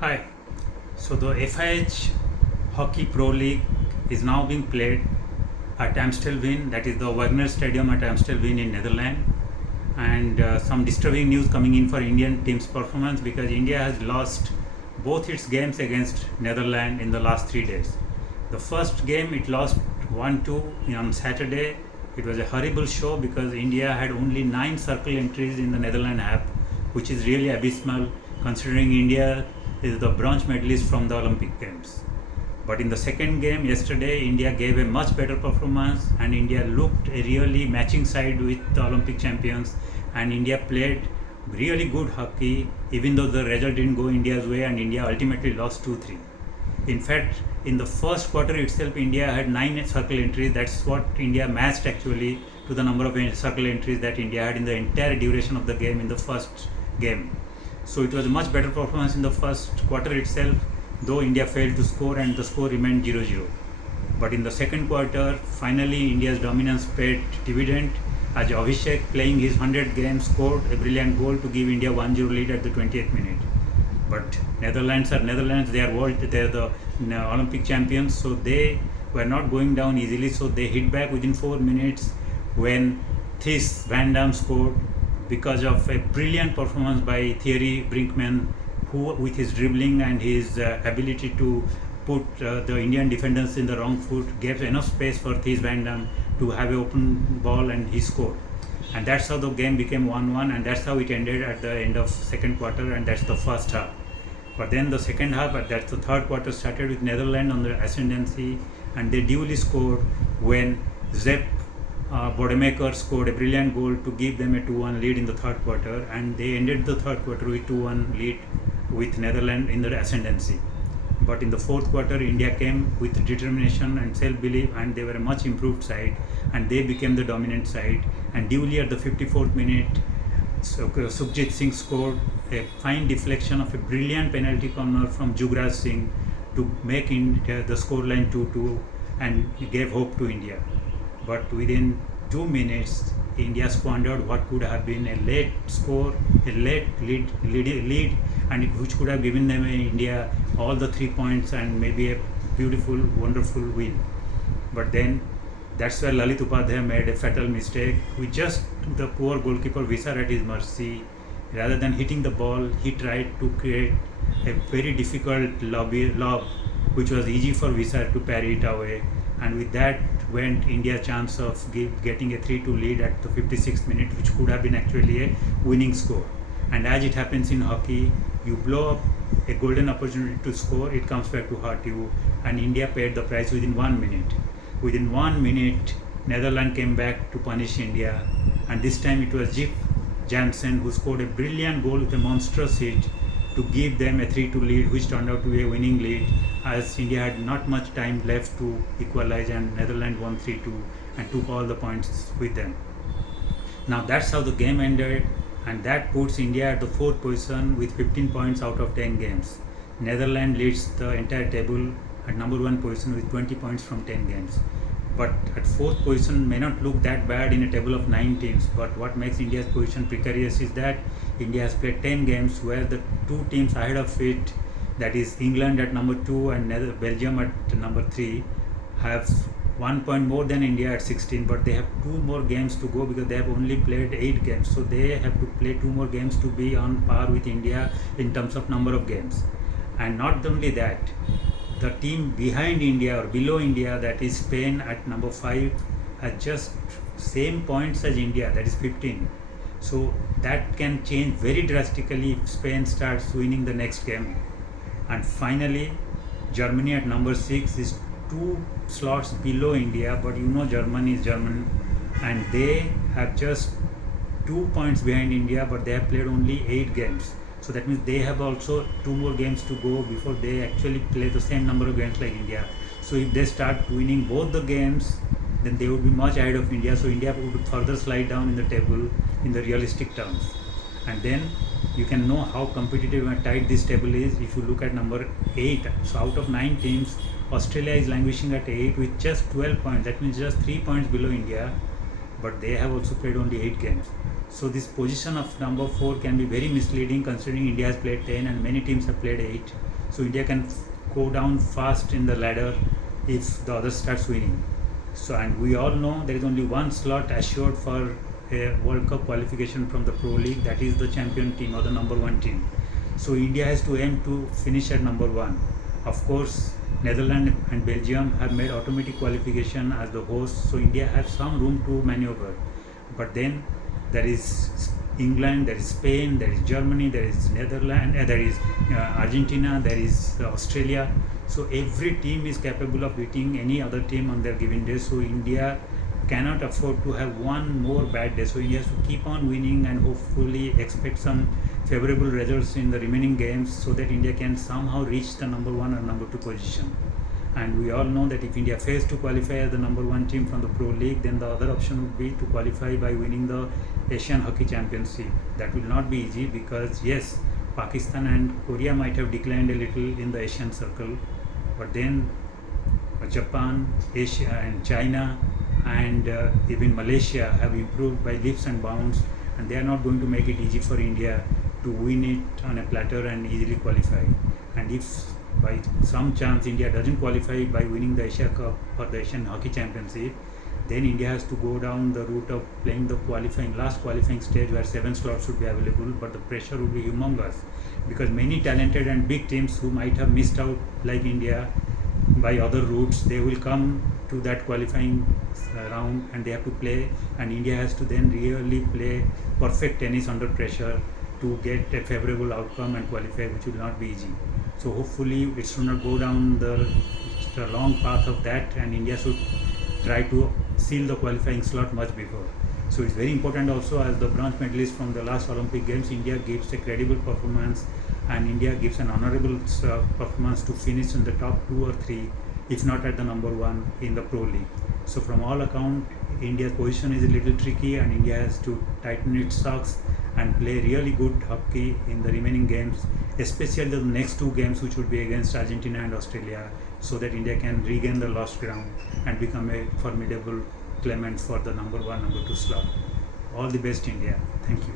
Hi. So the FIH Hockey Pro League is now being played at Amstelveen, that is the Wagner Stadium at Amstelveen in Netherlands. And some disturbing news coming in for Indian team's performance because India has lost both its games against Netherlands in the last 3 days. The first game it lost 1-2 on Saturday. It was a horrible show because India had only 9 circle entries in the Netherlands app, which is really abysmal considering India is the bronze medalist from the Olympic Games. But in the second game yesterday, India gave a much better performance and India looked a really matching side with the Olympic champions, and India played really good hockey even though the result didn't go India's way and India ultimately lost 2-3. In fact, in the first quarter itself, India had 9 circle entries. That's what India matched actually to the number of circle entries that India had in the entire duration of the game in the first game. So it was a much better performance in the first quarter itself, though India failed to score and the score remained 0-0. But in the second quarter, finally India's dominance paid dividend as Abhishek, playing his 100th game, scored a brilliant goal to give India 1-0 lead at the 20th minute. But Netherlands are Netherlands, they are the Olympic champions, so they were not going down easily, so they hit back within 4 minutes when Thijs Van Dam scored because of a brilliant performance by Thierry Brinkman, who with his dribbling and his ability to put the Indian defenders in the wrong foot gave enough space for Thijs Van Dam to have an open ball, and he scored. And that's how the game became 1-1, and that's how it ended at the end of second quarter, and that's the first half. But then the second half, that's the third quarter, started with Netherlands on the ascendancy, and they duly scored when Zep Bodemaker scored a brilliant goal to give them a 2-1 lead in the third quarter, and they ended the third quarter with 2-1 lead with Netherlands in the ascendancy. But in the fourth quarter, India came with determination and self-belief, and they were a much improved side, and they became the dominant side. And duly at the 54th minute, Sukhjit Singh scored a fine deflection of a brilliant penalty corner from Jugraj Singh to make the scoreline 2-2 and gave hope to India. But within 2 minutes, India squandered what could have been a late score, a late lead, and which could have given them India all the 3 points and maybe a beautiful, wonderful win. But then that's where Lalit Upadhyay made a fatal mistake. With just the poor goalkeeper Visar at his mercy, rather than hitting the ball, he tried to create a very difficult lob, which was easy for Visar to parry it away. And with that went India's chance of getting a 3-2 lead at the 56th minute, which could have been actually a winning score. And as it happens in hockey, you blow up a golden opportunity to score, it comes back to hurt you, and India paid the price within 1 minute. Within 1 minute, Netherlands came back to punish India, and this time it was Jip Janssen who scored a brilliant goal with a monstrous hit to give them a 3-2 lead, which turned out to be a winning lead, as India had not much time left to equalize, and Netherlands won 3-2 and took all the points with them. Now that's how the game ended, and that puts India at the 4th position with 15 points out of 10 games. Netherlands leads the entire table at number 1 position with 20 points from 10 games. But at 4th position may not look that bad in a table of 9 teams, but what makes India's position precarious is that India has played 10 games where the 2 teams ahead of it, that is England at number 2 and Belgium at number 3, have 1 point more than India at 16, but they have 2 more games to go because they have only played 8 games. So they have to play 2 more games to be on par with India in terms of number of games. And not only that, the team behind India or below India, that is Spain at number 5, has just same points as India, that is 15. So that can change very drastically if Spain starts winning the next game. And finally, Germany at number 6 is 2 slots below India, but you know Germany is German, and they have just 2 points behind India, but they have played only 8 games. So that means they have also 2 more games to go before they actually play the same number of games like India. So if they start winning both the games, then they would be much ahead of India. So India would further slide down in the table in the realistic terms. And then you can know how competitive and tight this table is if you look at number 8. So out of 9 teams, Australia is languishing at 8 with just 12 points. That means just 3 points below India, but they have also played only 8 games. So this position of number 4 can be very misleading considering India has played 10 and many teams have played 8. So India can go down fast in the ladder if the other starts winning. So, and we all know there is only one slot assured for a World Cup qualification from the Pro League, that is the champion team or the number 1 team. So India has to aim to finish at number 1. Of course, Netherlands and Belgium have made automatic qualification as the hosts, so India has some room to maneuver. But then there is England, there is Spain, there is Germany, there is Netherlands, there is Argentina, there is Australia. So every team is capable of beating any other team on their given day. So India cannot afford to have one more bad day. So India has to keep on winning and hopefully expect some favorable results in the remaining games so that India can somehow reach the number 1 or number 2 position. And we all know that if India fails to qualify as the number 1 team from the Pro League, then the other option would be to qualify by winning the Asian Hockey Championship. That will not be easy because yes, Pakistan and Korea might have declined a little in the Asian circle, but then Japan, Asia and China and even Malaysia have improved by leaps and bounds, and they are not going to make it easy for India to win it on a platter and easily qualify. And if by some chance India doesn't qualify by winning the Asia Cup or the Asian Hockey Championship, then India has to go down the route of playing the last qualifying stage where 7 slots should be available, but the pressure would be humongous because many talented and big teams who might have missed out like India by other routes, they will come to that qualifying round and they have to play, and India has to then really play perfect tennis under pressure to get a favorable outcome and qualify, which will not be easy. So hopefully it should not go down the long path of that, and India should try to seal the qualifying slot much before. So it's very important also, as the bronze medalist from the last Olympic Games, India gives a credible performance and India gives an honorable performance to finish in the top 2 or 3, if not at the number 1 in the Pro League. So from all account, India's position is a little tricky and India has to tighten its socks and play really good hockey in the remaining games, especially the next 2 games which would be against Argentina and Australia, so that India can regain the lost ground and become a formidable claimant for the number 1, number 2 slot. All the best, India. Thank you.